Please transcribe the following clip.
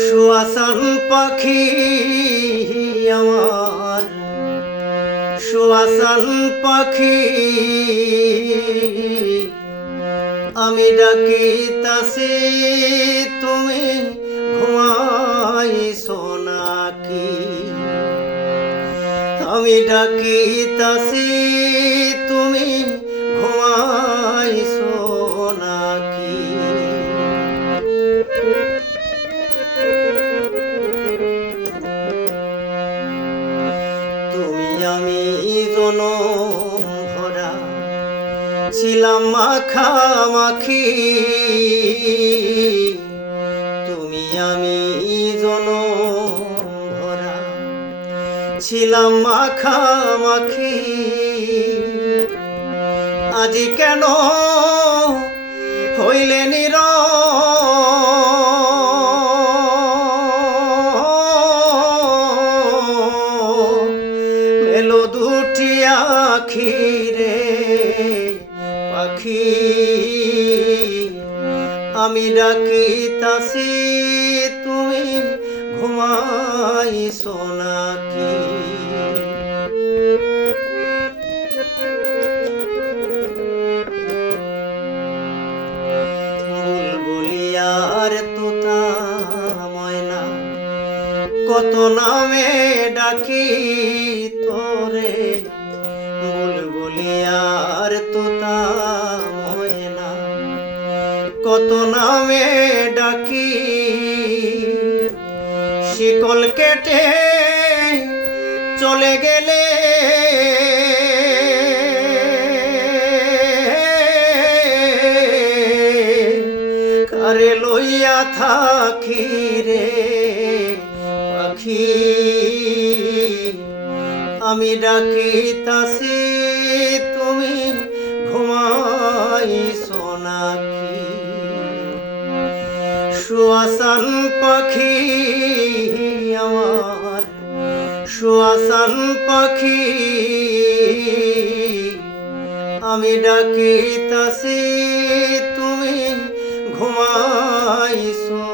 সুয়াসান পাখি আমার সুয়াসান পাখি আমি ডাকিতাছি তুমি ঘুমাইছো নাকি আমি ডাকিতাছি তুমি ঘুমাইছো নাকি তুমি আমি জনম ভরা ছিলাম মাখামাখি তুমি আমি জনম ভরা ছিলাম মাখামাখি আজি কেন হইলে মেলো দুটি আখি রে পাখি আমি ডাকিতাছি তুমি ঘুমাইছো নাকি বুলবুলিয়ার তোতা ময়না কত নামে ডাকি তোরে বুলবুলিয়ার তোতা ময়না কত নামে ডাকি শিকল কেটে চলে গেলে কারে লইয়া থাকি রে পাখি আমি ডাকিতাছি তুমি ঘুমাইছো নাকি সুয়াসান পাখি আমার সুয়াসান পাখি আমি ডাকিতাছি তুমি ঘুমাইছো